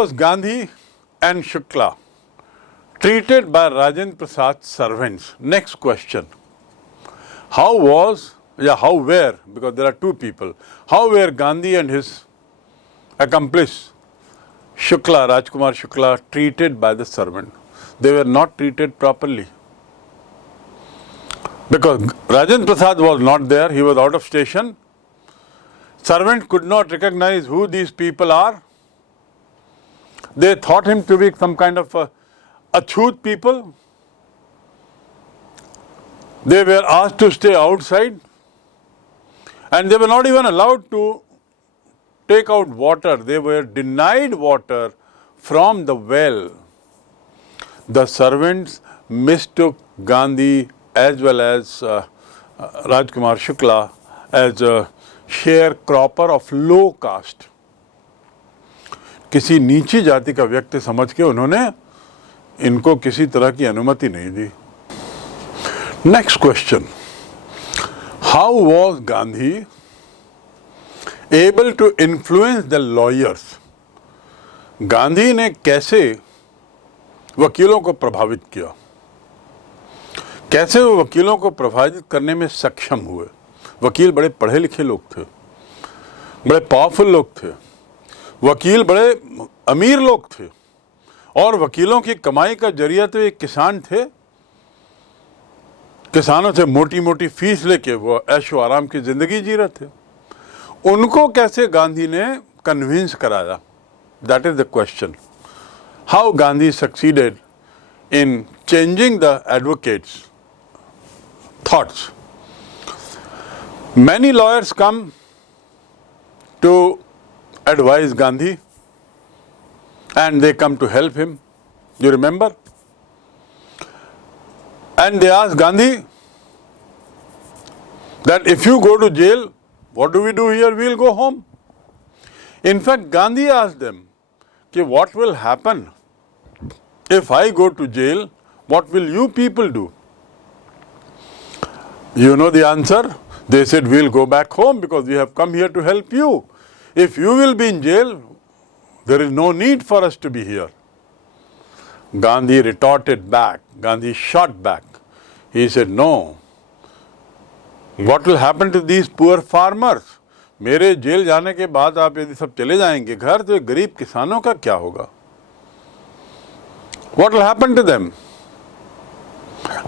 was Gandhi and Shukla treated by Rajendra Prasad's servants? Next question. How were, because there are two people, how were Gandhi and his accomplice Shukla, Rajkumar Shukla, treated by the servant? They were not treated properly. Because Rajendra Prasad was not there, he was out of station. Servant could not recognize who these people are. They thought him to be some kind of a achut people. They were asked to stay outside, and they were not even allowed to take out water. They were denied water from the well. The servants mistook Gandhi as well as Rajkumar Shukla as a sharecropper of low caste. किसी नीची जाति का व्यक्ति समझ के उन्होंने इनको किसी तरह की अनुमति नहीं दी. Next question. How was Gandhi able to influence the lawyers? Gandhi ने कैसे वकीलों को प्रभावित किया? कैसे वो वकीलों को प्रभावित करने में सक्षम हुए? वकील बड़े पढ़े लिखे लोग थे, बड़े पावरफुल लोग थे, वकील बड़े अमीर लोग थे, और वकीलों की कमाई का जरिया तो एक किसान थे. किसानों से मोटी मोटी फीस लेके वो ऐशो आराम की जिंदगी जी रहे थे. उनको कैसे गांधी ने कन्विंस कराया? That is the question. How Gandhi succeeded in changing the advocates thoughts. Many lawyers come to advise Gandhi and they come to help him. You remember? And they ask Gandhi that if you go to jail, what do we do here? We'll go home. In fact, Gandhi asked them, okay, what will happen if I go to jail? What will you people do? You know the answer. They said, we'll go back home because we have come here to help you. If you will be in jail, there is no need for us to be here. Gandhi retorted back. Gandhi shot back. He said, no. What will happen to these poor farmers? मेरे jail जाने के बाद आप यदि सब चले जाएंगे घर, तो गरीब किसानों का क्या होगा? What will happen to them?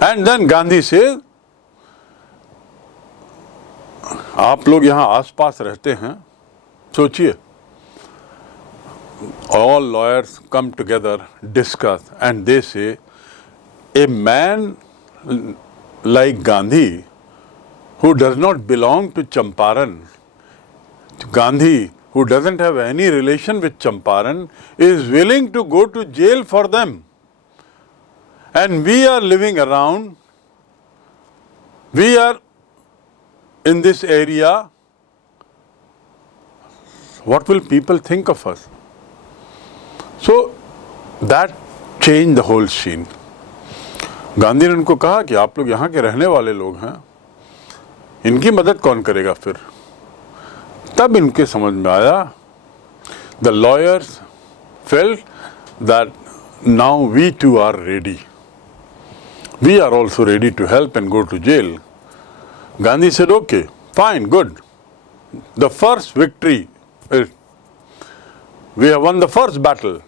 And then Gandhi says, आप लोग यहाँ आसपास रहते हैं, सोचिए. All lawyers come together, discuss, and they say, a man like Gandhi, who does not belong to Champaran, Gandhi, who doesn't have any relation with Champaran, is willing to go to jail for them. And we are living around, we are in this area, what will people think of us? So that changed the whole scene. Gandhi ने उनको कहा कि आप लोग यहाँ के रहने वाले लोग हैं, इनकी मदद कौन करेगा फिर? तब इनके समझ में आया. The lawyers felt that now we too are ready. We are also ready to help and go to jail. Gandhi said, okay, fine, good. The first victory, we have won the first battle.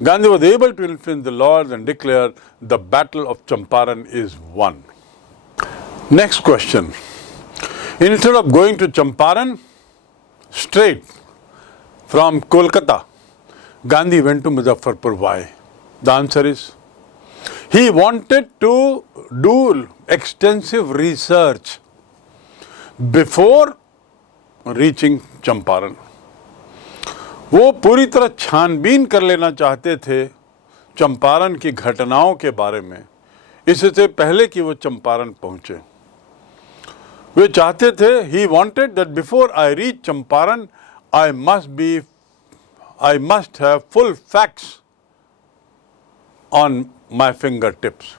Gandhi was able to influence the lawyers and declare the battle of Champaran is won. Next question. Instead of going to Champaran straight from Kolkata, Gandhi went to Muzaffarpur. Why? The answer is, he wanted to do extensive research before reaching Champaran. वो पूरी तरह छानबीन कर लेना चाहते थे चंपारण की घटनाओं के बारे में, इससे पहले कि वो चंपारण पहुंचे. वे चाहते थे, he wanted that before I reach Champaran, I must have full facts on my fingertips.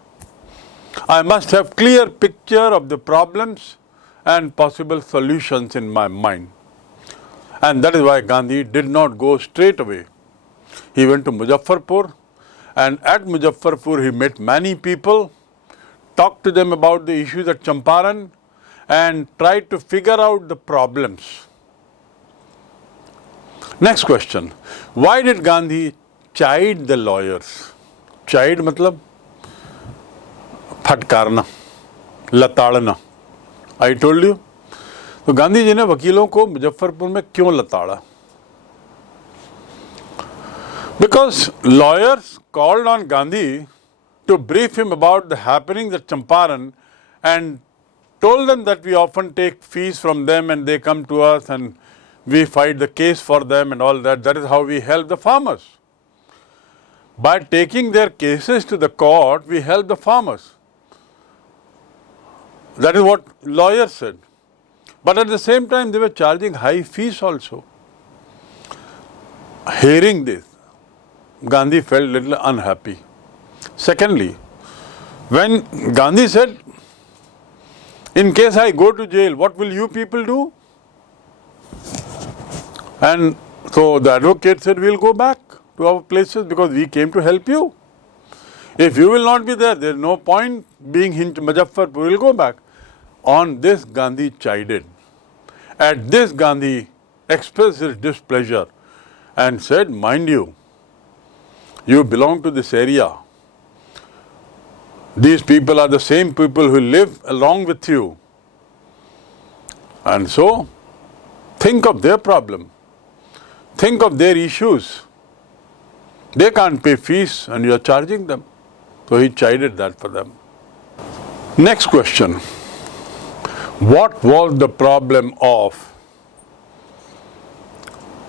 I must have clear picture of the problems and possible solutions in my mind. And that is why Gandhi did not go straight away. He went to Muzaffarpur, and at Muzaffarpur he met many people, talked to them about the issues at Champaran, and tried to figure out the problems. Next question. Why did Gandhi chide the lawyers? Chide मतलब फटकारना, लताड़ना. I told you. तो गांधी जी ने वकीलों को मुजफ्फरपुर में क्यों लताड़ा? Because lawyers called on Gandhi to brief him about the happenings at Champaran and told them that we often take fees from them and they come to us and we fight the case for them and all that. That is how we help the farmers. By taking their cases to the court, we help the farmers. That is what lawyers said. But at the same time, they were charging high fees also. Hearing this, Gandhi felt a little unhappy. Secondly, when Gandhi said, in case I go to jail, what will you people do? And so the advocate said, we'll go back to our places because we came to help you. If you will not be there, there is no point being in Muzaffarpur, we'll go back. On this, Gandhi chided. At this, Gandhi expressed his displeasure and said, mind you, you belong to this area. These people are the same people who live along with you. And so, think of their problem. Think of their issues. They can't pay fees and you are charging them. So he chided that for them. Next question. What was the problem of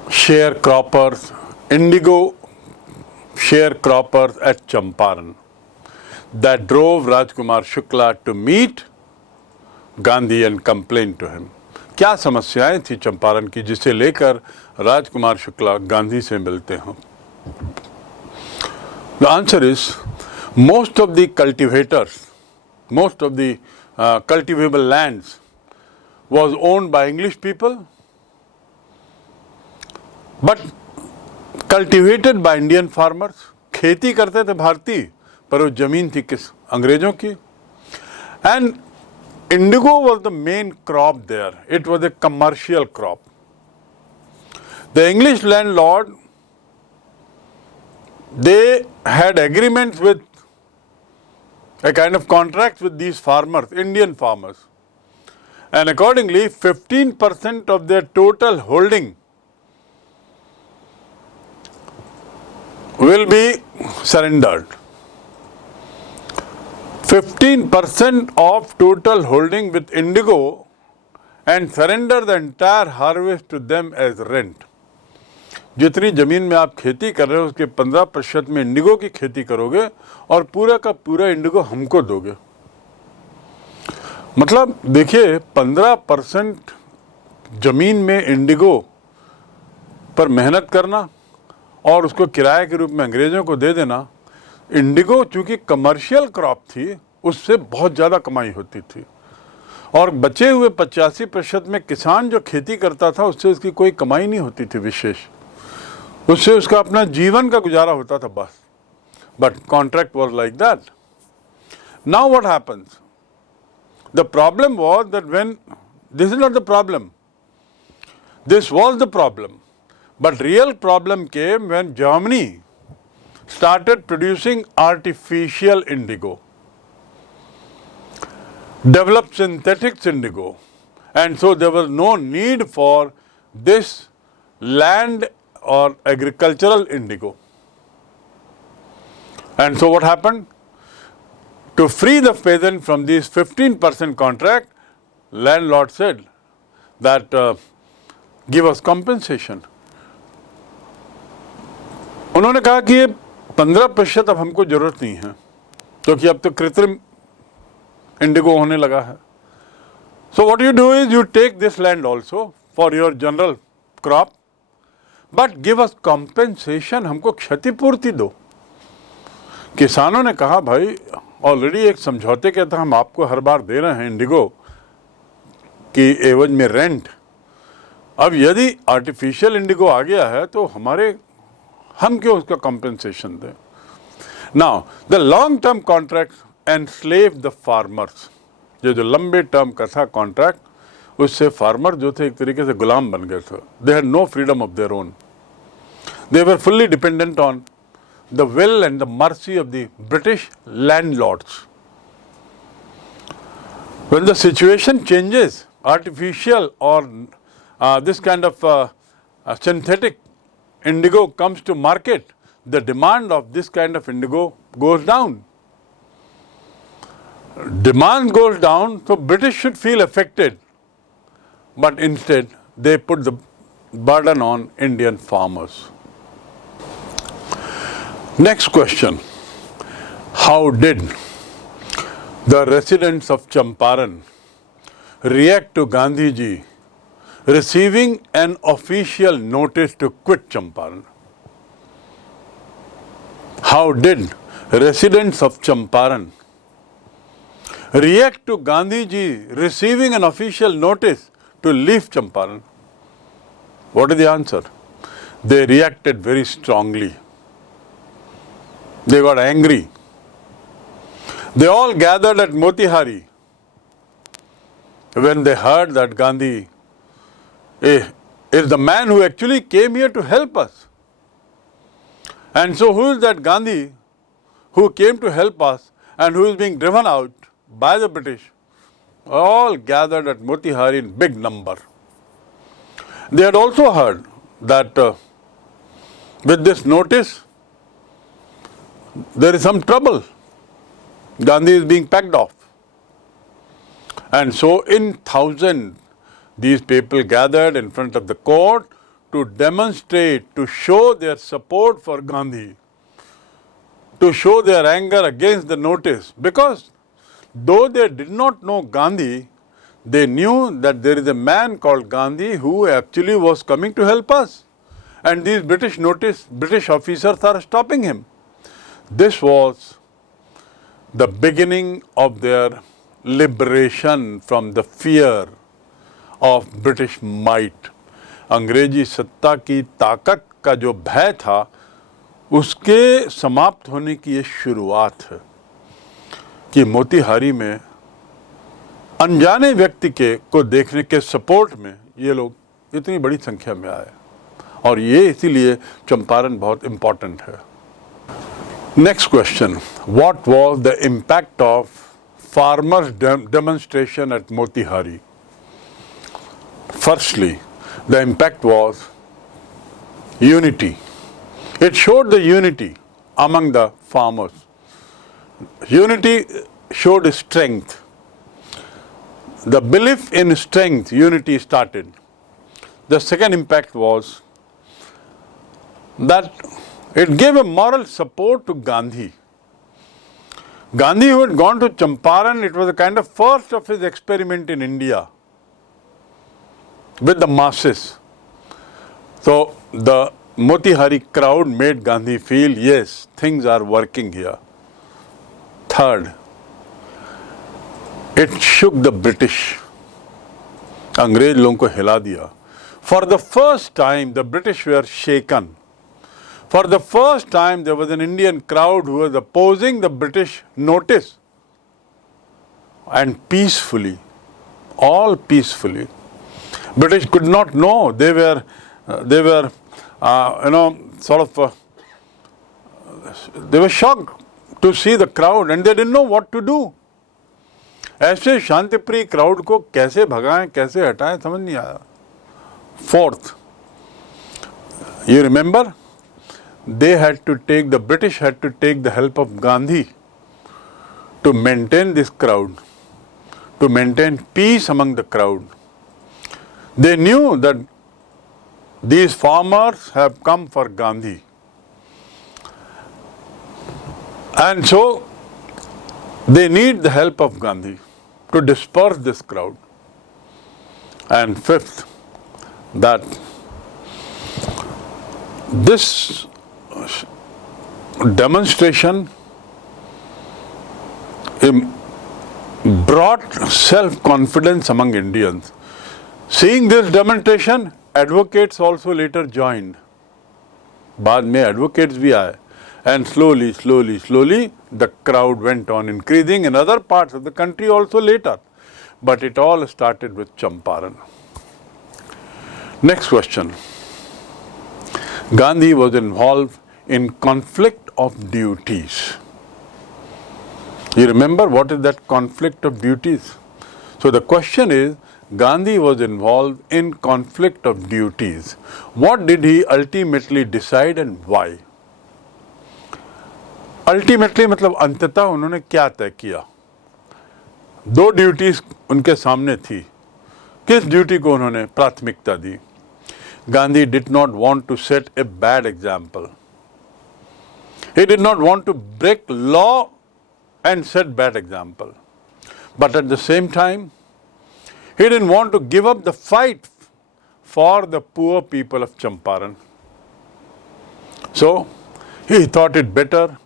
sharecroppers, indigo sharecroppers at Champaran that drove Rajkumar Shukla to meet Gandhi and complain to him? क्या समस्याएं थी चंपारण की जिसे लेकर राजकुमार शुक्ला गांधी से मिलते हैं? The answer is most of the cultivators, most of the cultivable lands was owned by English people, but cultivated by Indian farmers. खेती करते थे भारतीय, पर वो जमीन थी किस? अंग्रेजों की. And indigo was the main crop there. It was a commercial crop. The English landlord, they had agreements with a kind of contract with these farmers, Indian farmers. And accordingly, 15% of their total holding will be surrendered. 15% of total holding with indigo and surrender the entire harvest to them as rent. जितनी जमीन में आप खेती कर रहे हो उसके 15% में इंडिगो की खेती करोगे और पूरा का पूरा इंडिगो हमको दोगे. मतलब देखिए 15% जमीन में इंडिगो पर मेहनत करना और उसको किराए के रूप में अंग्रेजों को दे देना. इंडिगो चूंकि कमर्शियल क्रॉप थी उससे बहुत ज़्यादा कमाई होती थी और बचे हुए 85% में किसान जो खेती करता था उससे उसकी कोई कमाई नहीं होती थी विशेष. उससे उसका अपना जीवन का गुजारा होता था बस. But contract was like that. Now what happens? The problem was that when this is not the problem, this was the problem, but real problem came when Germany started producing artificial indigo, developed synthetic indigo, and so there was no need for this land or agricultural indigo. And so what happened? To free the peasant from this 15% contract, landlord said that give us compensation. उन्होंने कहा कि ये 15% अब हमको जरूरत नहीं है क्योंकि अब तो कृत्रिम इंडिगो होने लगा है. So what you do is you take this land also for your general crop, but give us compensation, हमको क्षतिपूर्ति दो. किसानों ने कहा भाई ऑलरेडी एक समझौते के तहत हम आपको हर बार दे रहे हैं इंडिगो की एवज में रेंट. अब यदि आर्टिफिशियल इंडिगो आ गया है तो हम क्यों उसका compensation दें? Now, the long-term contracts enslaved the farmers. जो लंबे टर्म का था कॉन्ट्रैक्ट, उससे फार्मर जो थे एक तरीके से गुलाम बन गए थे. They had no freedom of their own. They were fully dependent on the will and the mercy of the British landlords. When the situation changes, artificial or this kind of synthetic indigo comes to market, the demand of this kind of indigo goes down. Demand goes down, so British should feel affected. But instead, they put the burden on Indian farmers. Next question. How did the residents of Champaran react to Gandhiji receiving an official notice to quit Champaran? How did residents of Champaran react to Gandhiji receiving an official notice to leave Champaran? What is the answer? They reacted very strongly. They got angry. They all gathered at Motihari when they heard that Gandhi is the man who actually came here to help us. And so who is that Gandhi who came to help us and who is being driven out by the British? All gathered at Motihari in big number. They had also heard that with this notice, there is some trouble. Gandhi is being packed off. And so in thousands, these people gathered in front of the court to demonstrate, to show their support for Gandhi, to show their anger against the notice. Because though they did not know Gandhi, they knew that there is a man called Gandhi who actually was coming to help us. And these British officers are stopping him. This was the beginning of their liberation from the fear of British might. अंग्रेजी सत्ता की ताकत का जो भय था, उसके समाप्त होने की ये शुरुआत है कि मोतीहारी में अनजाने व्यक्ति को देखने के सपोर्ट में ये लोग इतनी बड़ी संख्या में आए. और ये इसीलिए चंपारण बहुत इम्पोर्टेंट है. Next question. What was the impact of farmers' demonstration at Motihari? Firstly, the impact was unity. It showed the unity among the farmers. Unity showed strength. The belief in strength, unity started. The second impact was that it gave a moral support to Gandhi. Gandhi, who had gone to Champaran, it was a kind of first of his experiment in India with the masses. So the Motihari crowd made Gandhi feel, yes, things are working here. Third, it shook the British. अंग्रेज लोगों को हिला दिया. For the first time, the British were shaken. For the first time, there was an Indian crowd who was opposing the British notice, and peacefully, all peacefully. British could not know. They were they were shocked to see the crowd, and they didn't know what to do. ऐसे शांतिप्रिय crowd को कैसे भगाएं, कैसे हटाएं, समझ नहीं आया. Fourth, you remember? The British had to take the help of Gandhi to maintain this crowd, to maintain peace among the crowd. They knew that these farmers have come for Gandhi. And so they need the help of Gandhi to disperse this crowd. And fifth, that this demonstration brought self-confidence among Indians. Seeing this demonstration, advocates also later joined. बाद में advocates भी आए, and slowly the crowd went on increasing in other parts of the country also later, but it all started with Champaran. Next question. Gandhi was involved in conflict of duties. You remember what is that conflict of duties? So the question is, Gandhi was involved in conflict of duties. What did he ultimately decide and why? Ultimately मतलब अंततः उन्होंने क्या तय किया? दो duties उनके सामने थी. किस ड्यूटी को उन्होंने प्राथमिकता दी? Gandhi did not want to set a bad example. He did not want to break law and set bad example. But at the same time, he didn't want to give up the fight for the poor people of Champaran. So, he thought it better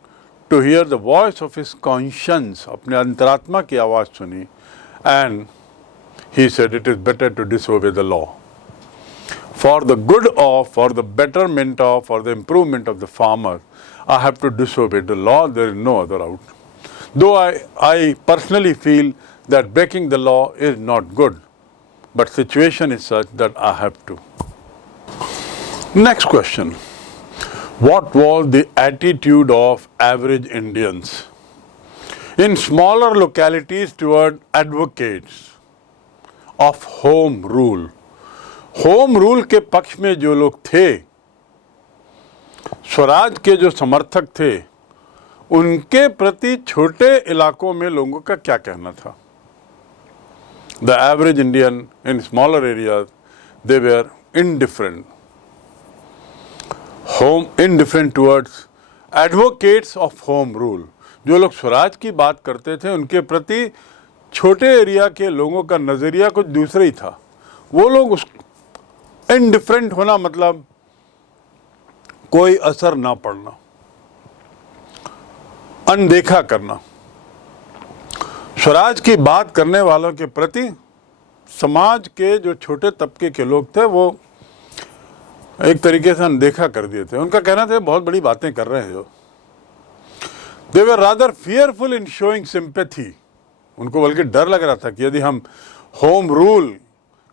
to hear the voice of his conscience, अपने अंतरात्मा की आवाज़ सुनी, and he said it is better to disobey the law. For the good of, for the betterment of, for the improvement of the farmer, I have to disobey the law, there is no other out. Though I personally feel that breaking the law is not good, but situation is such that I have to. Next question. What was the attitude of average Indians in smaller localities toward advocates of home rule? Home rule के पक्ष में जो लोग थे, स्वराज के जो समर्थक थे, उनके प्रति छोटे इलाकों में लोगों का क्या कहना था? The average Indian in smaller areas, they were indifferent. Indifferent towards advocates of home rule. जो लोग स्वराज की बात करते थे, उनके प्रति छोटे एरिया के लोगों का नजरिया कुछ दूसरा ही था. वो लोग उस इंडिफरेंट होना मतलब कोई असर ना पड़ना, अनदेखा करना. स्वराज की बात करने वालों के प्रति समाज के जो छोटे तबके के लोग थे वो एक तरीके से अनदेखा कर दिए थे. उनका कहना था बहुत बड़ी बातें कर रहे हो. They were rather fearful in showing sympathy. उनको बल्कि डर लग रहा था कि यदि हम होम रूल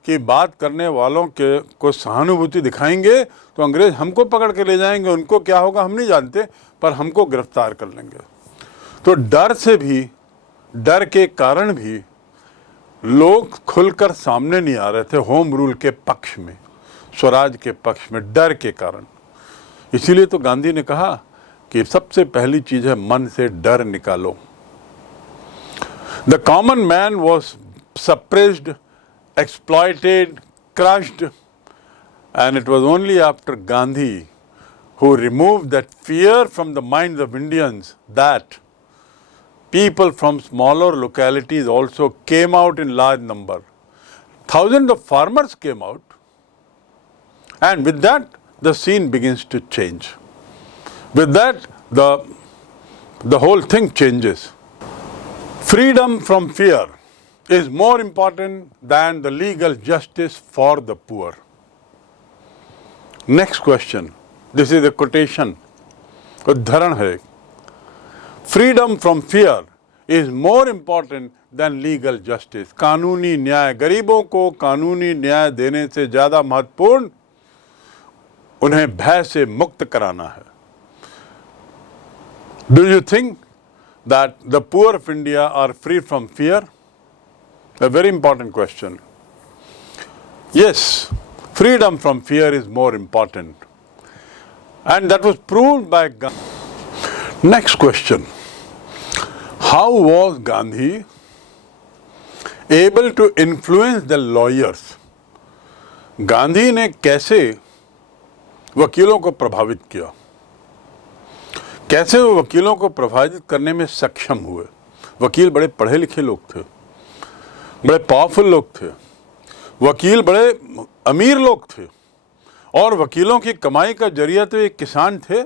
की बात करने वालों के को सहानुभूति दिखाएंगे तो अंग्रेज हमको पकड़ के ले जाएंगे. उनको क्या होगा हम नहीं जानते, पर हमको गिरफ्तार कर लेंगे. तो डर से भी, डर के कारण भी लोग खुलकर सामने नहीं आ रहे थे होम रूल के पक्ष में, स्वराज के पक्ष में, डर के कारण. इसीलिए तो गांधी ने कहा कि सबसे पहली चीज है मन से डर निकालो. The common man was suppressed, exploited, crushed, and it was only after Gandhi who removed that fear from the minds of Indians that people from smaller localities also came out in large number. Thousands of farmers came out, and with that the scene begins to change. With that the whole thing changes. Freedom from fear is more important than the legal justice for the poor. Next question. This is a quotation. उद्धरण है. Freedom from fear is more important than legal justice. कानूनी न्याय, गरीबों को कानूनी न्याय देने से ज्यादा महत्वपूर्ण उन्हें भय से मुक्त कराना है. Do you think that the poor of India are free from fear? A very important question. Yes, freedom from fear is more important. And that was proved by Gandhi. Next question. How was Gandhi able to influence the lawyers? Gandhi ने कैसे वकीलों को प्रभावित किया? कैसे वो वकीलों को प्रभावित करने में सक्षम हुए? वकील बड़े पढ़े लिखे लोग थे, बड़े पावरफुल लोग थे, वकील बड़े अमीर लोग थे, और वकीलों की कमाई का जरिया तो एक किसान थे.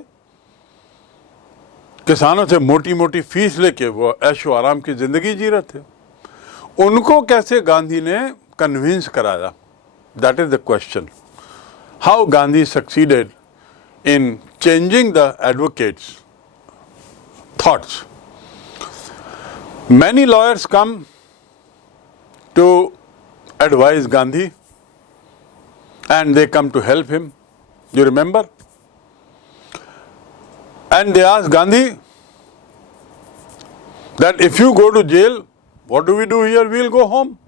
किसानों से मोटी मोटी फीस लेके वो ऐशो आराम की जिंदगी जी रहे थे. उनको कैसे गांधी ने कन्विंस कराया? That is the question. How Gandhi succeeded in changing the advocates' thoughts. Many lawyers come to advise Gandhi and they come to help him. You remember? And they ask Gandhi that if you go to jail, what do we do here? We'll go home.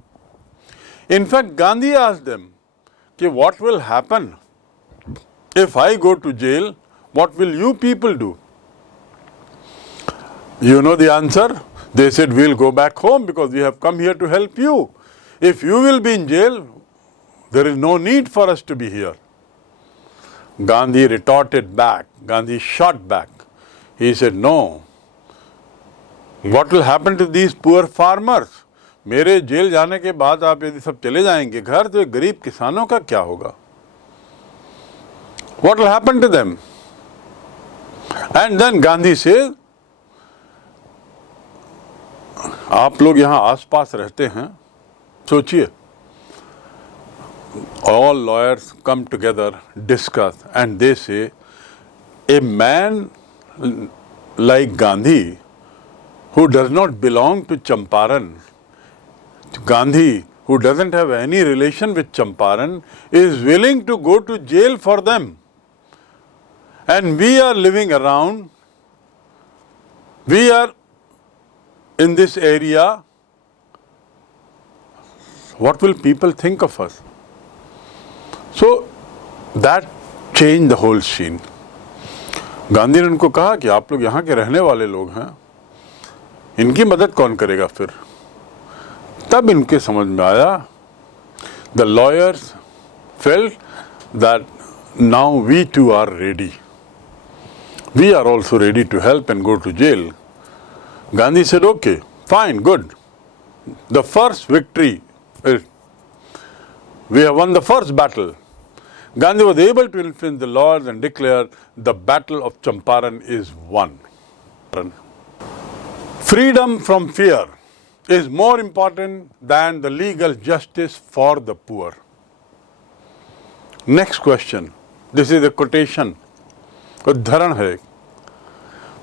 In fact, Gandhi asked them, what will happen if I go to jail? What will you people do? You know the answer? They said, we'll go back home because we have come here to help you. If you will be in jail, there is no need for us to be here. Gandhi retorted back. Gandhi shot back. He said, no. What will happen to these poor farmers? मेरे jail जाने के बाद आप यदि सब चले जाएंगे घर, तो गरीब किसानों का क्या होगा? What will happen to them? And then Gandhi says, आप लोग यहाँ आसपास रहते हैं, सोचिए. All lawyers come together, discuss, and they say, a man like Gandhi, who does not belong to Champaran, Gandhi, who doesn't have any relation with Champaran, is willing to go to jail for them. And we are living around, we are in this area, what will people think of us? So that changed the whole scene. Gandhi ने उनको कहा कि आप लोग यहाँ के रहने वाले लोग हैं, इनकी मदद कौन करेगा फिर? तब इनके समझ में आया, the lawyers felt that now we too are ready. We are also ready to help and go to jail. Gandhi said, okay, fine, good. The first victory, we have won the first battle. Gandhi was able to influence the laws and declare the battle of Champaran is won. Freedom from fear is more important than the legal justice for the poor. Next question. This is a quotation. उद्धरण है.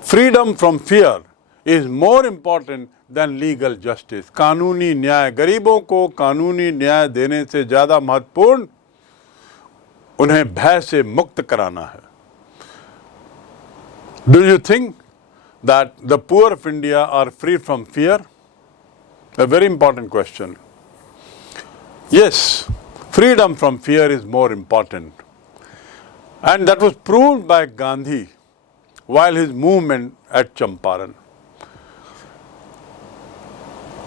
Freedom from fear is more important than legal justice. कानूनी न्याय, गरीबों को कानूनी न्याय देने से ज़्यादा महत्वपूर्ण उन्हें भय से मुक्त कराना है. Do you think that the poor of India are free from fear? A very important question. Yes, freedom from fear is more important. And that was proved by Gandhi while his movement at Champaran.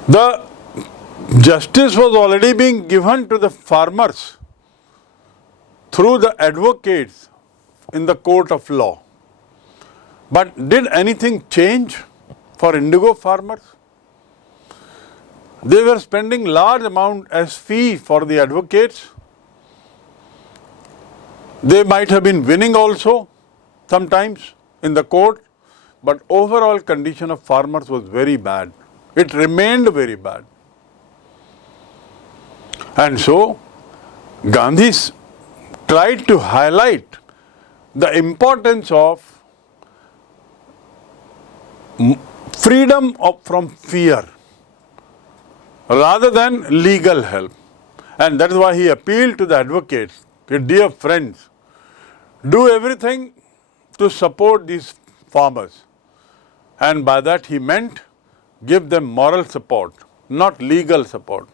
The justice was already being given to the farmers through the advocates in the court of law. But did anything change for indigo farmers? They were spending large amount as fee for the advocates. They might have been winning also sometimes in the court, but overall condition of farmers was very bad. It remained very bad. And so Gandhi tried to highlight the importance of freedom from fear rather than legal help. And that is why he appealed to the advocates, dear friends, do everything to support these farmers. And by that he meant give them moral support, not legal support.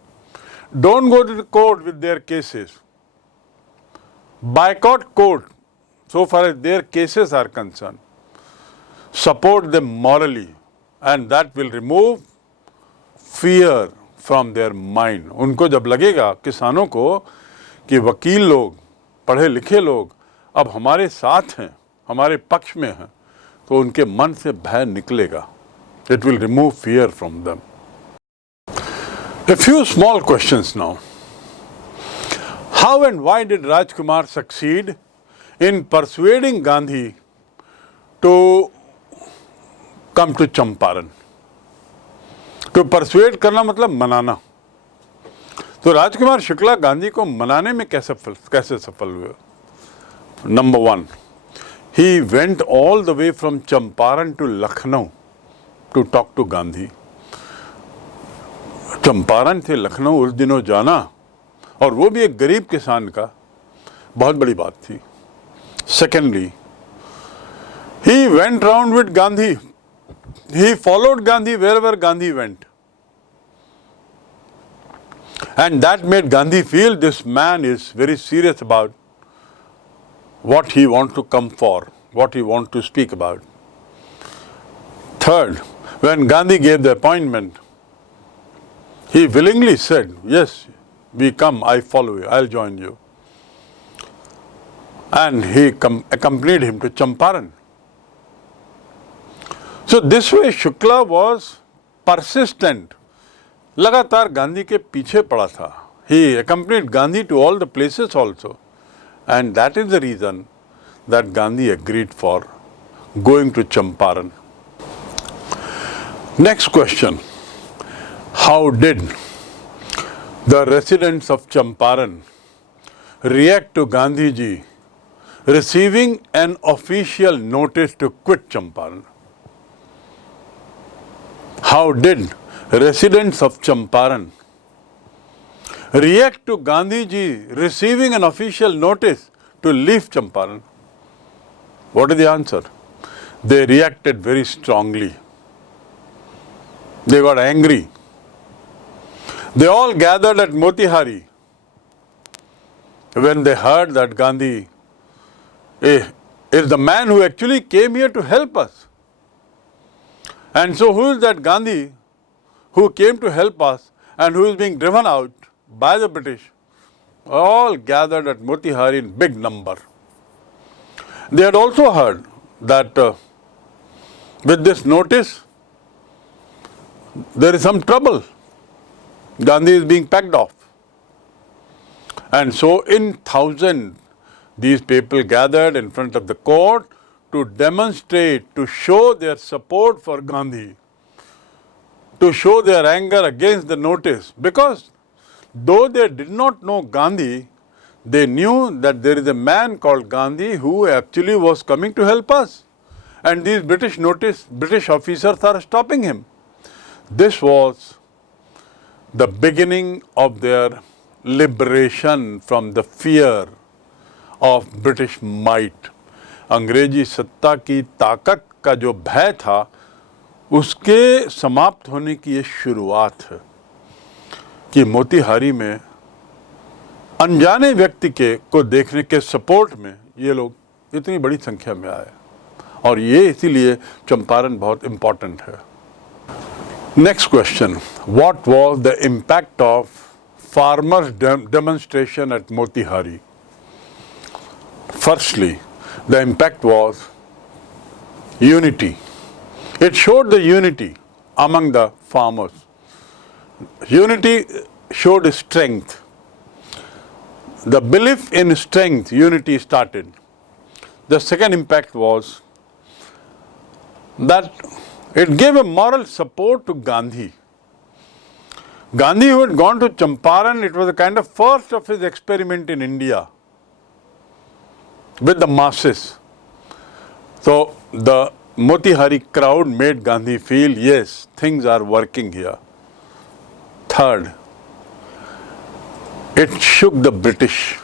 Don't go to the court with their cases. Boycott court so far as their cases are concerned. Support them morally, and that will remove fear from their mind. उनको जब लगेगा किसानों को कि वकील लोग, पढ़े लिखे लोग अब हमारे साथ हैं, हमारे पक्ष में हैं, तो उनके मन से भय निकलेगा. It will remove fear from them. A few small questions now. How and why did Rajkumar succeed in persuading Gandhi to come to Champaran? तो persuade करना मतलब मनाना. तो राजकुमार शुक्ला गांधी को मनाने में कैसे सफल हुए? Number one, He went all the way from Champaran to Lucknow to talk to Gandhi. Champaran से लखनऊ उस दिनों जाना, और वो भी एक गरीब किसान का, बहुत बड़ी बात थी. Secondly, he went round with Gandhi. He followed Gandhi wherever Gandhi went. And that made Gandhi feel this man is very serious about what he wants to come for, what he wants to speak about. Third, when Gandhi gave the appointment, he willingly said, yes, we come, I follow you, I'll join you. And he accompanied him to Champaran. So this way Shukla was persistent. लगातार गांधी के पीछे पड़ा था. He accompanied Gandhi to all the places also. And that is the reason that Gandhi agreed for going to Champaran. Next question. How did the residents of Champaran react to Gandhi ji receiving an official notice to quit Champaran? How did residents of Champaran react to Gandhi ji receiving an official notice to leave Champaran? What is the answer? They reacted very strongly. They got angry. They all gathered at Motihari when they heard that Gandhi is the man who actually came here to help us. And so who is that Gandhi who came to help us and who is being driven out by the British? All gathered at Motihari in big number. They had also heard that with this notice, there is some trouble. Gandhi is being packed off. And so in thousands, these people gathered in front of the court to demonstrate, to show their support for Gandhi, to show their anger against the notice. Because though they did not know Gandhi, they knew that there is a man called Gandhi who actually was coming to help us. And these British officers are stopping him. This was the beginning of their liberation from the fear of British might. अंग्रेजी सत्ता की ताकत का जो भय था, उसके समाप्त होने की ये शुरुआत है कि मोतीहारी में अनजाने व्यक्ति को देखने के सपोर्ट में ये लोग इतनी बड़ी संख्या में आए, और ये इसीलिए चंपारण बहुत इम्पोर्टेंट है. Next question. What was the impact of farmers' demonstration at Motihari? Firstly, the impact was unity. It showed the unity among the farmers. Unity showed strength. The belief in strength, unity started. The second impact was that it gave a moral support to Gandhi. Gandhi, who had gone to Champaran, it was a kind of first of his experiment in India with the masses. So the Motihari crowd made Gandhi feel, yes, things are working here. Third, it shook the British.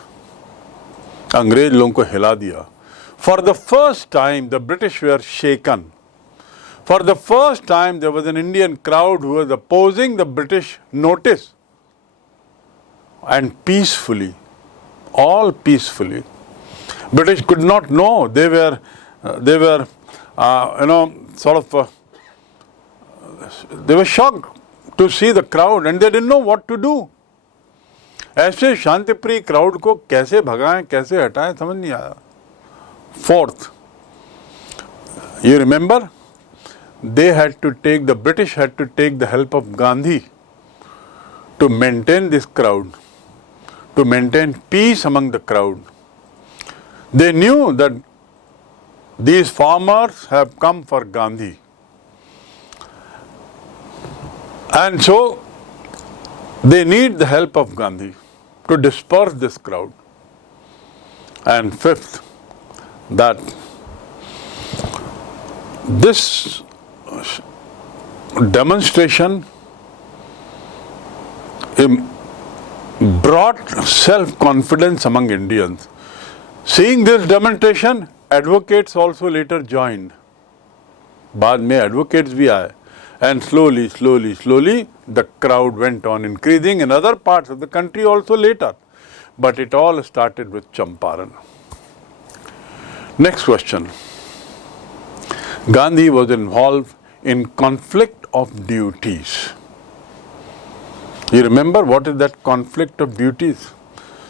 अंग्रेज लोगों को हिला दिया. For the first time, the British were shaken. For the first time, there was an Indian crowd who was opposing the British notice. And peacefully, all peacefully. British could not know. They were they were shocked to see the crowd and they didn't know what to do. ऐसे शांतिप्रिय crowd को कैसे भगाएं, कैसे हटाएं, समझ नहीं आया. Fourth, you remember, the British had to take the help of Gandhi to maintain this crowd, to maintain peace among the crowd. They knew that these farmers have come for Gandhi. And so they need the help of Gandhi to disperse this crowd. And fifth, that This demonstration brought self-confidence among Indians. Seeing this demonstration, advocates also later joined. बाद में advocates भी आए, and slowly the crowd went on increasing in other parts of the country also later. But it all started with Champaran. Next question. Gandhi was involved in conflict of duties. You remember what is that conflict of duties?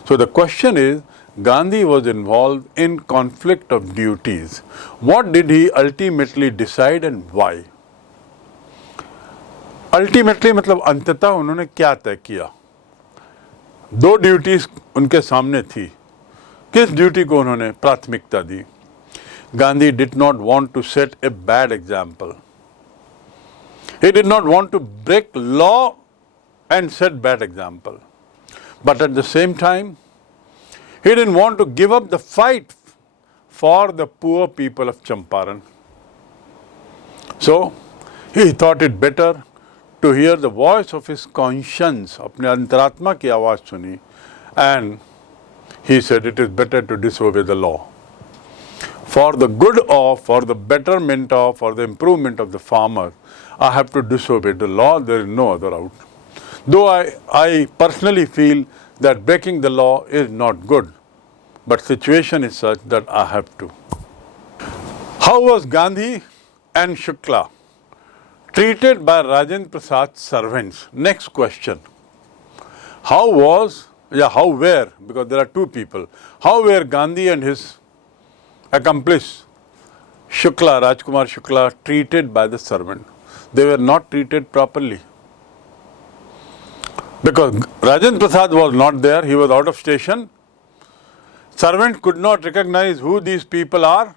So the question is, Gandhi was involved in conflict of duties. What did he ultimately decide and why? Ultimately मतलब अंततः उन्होंने क्या तय किया? दो duties उनके सामने थी. किस ड्यूटी को उन्होंने प्राथमिकता दी? Gandhi did not want to set a bad example. He did not want to break law and set bad example. But at the same time, he didn't want to give up the fight for the poor people of Champaran. So, he thought it better to hear the voice of his conscience, अपने अंतरात्मा की आवाज़ सुनी, and he said it is better to disobey the law. For the good of, for the betterment of, for the improvement of the farmer, I have to disobey the law. There is no other out. Though I personally feel that breaking the law is not good, but situation is such that I have to. How was Gandhi and Shukla treated by Rajendra Prasad's servants? Next question. How were, because there are two people, how were Gandhi and his accomplice Shukla, Rajkumar Shukla, treated by the servant? They were not treated properly. Because Rajendra Prasad was not there, he was out of station. Servant could not recognize who these people are.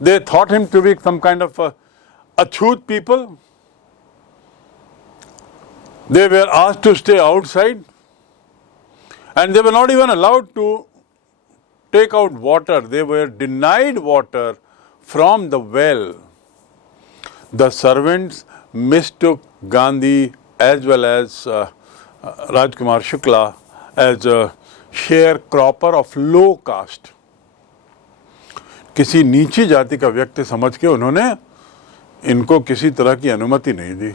They thought him to be some kind of a achut people. They were asked to stay outside, and they were not even allowed to take out water. They were denied water from the well. The servants mistook Gandhi as well as Rajkumar Shukla as a sharecropper of low caste. किसी नीची जाति का व्यक्ति समझ के उन्होंने इनको किसी तरह की अनुमति नहीं दी.